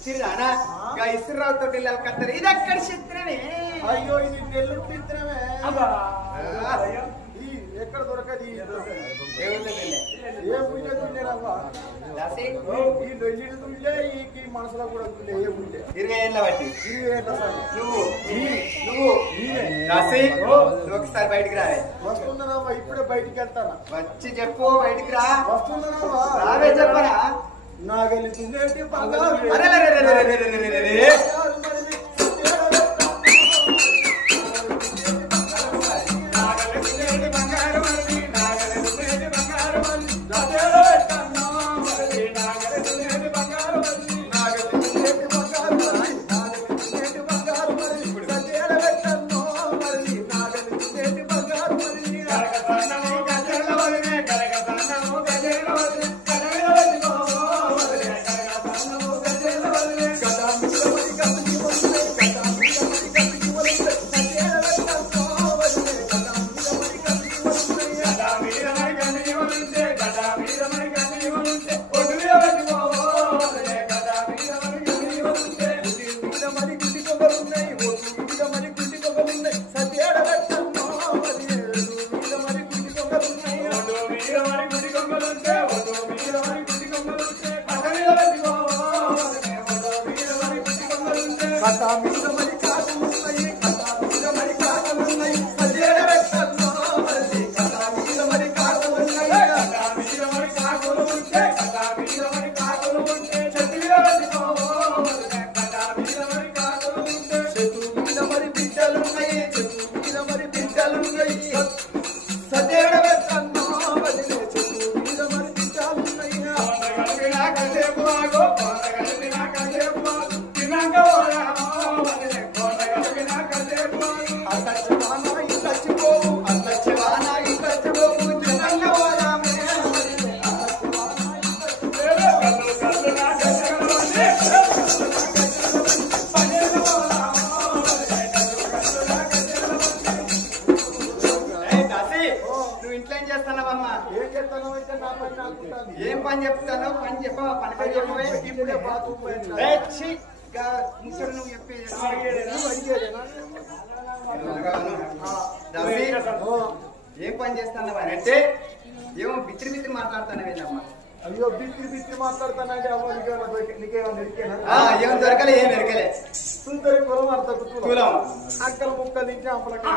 ఇచ్చిరానా ఇసురావుతో కత్తరు ఇది అక్కడ చిత్రమే. అయ్యో ఇది నెల్లూరు చిత్రమే. ఎక్కడ దొరకది ఏ పూజ తుండేనమ్మా ఈ నెల్లిడి తుండే ఈ మనసులో కూడా తుండే ఏ పూజ 20 ఏళ్ళ బట్టి 20 ఏళ్ళ సార్ నువ్వు ఒకసారి బయటికి రావే. వస్తున్నానమ్మా ఇప్పుడే బయటికి వెళ్తానా. వచ్చి చెప్పు బయటికి రా. వస్తున్నానమ్మా రావే చెప్పరా. నాగలి తుండేటి ఏం పని చెప్తాను పని చెప్ప పని పేరు చెప్పవే. నువ్వు చెప్పేది ఏం పని చేస్తాను అని అంటే ఏమో బిత్రి బిత్రి మాట్లాడతాను ఏంటమ్మా. అయ్యో బిత్రి బిత్రి మాట్లాడతానంటే నీకేమన్నా ఏం దొరకలే ఏం ఎరకలే సుందరి కులం అర్థం కులం అక్కల ముక్కలు నుంచి అప్పలకి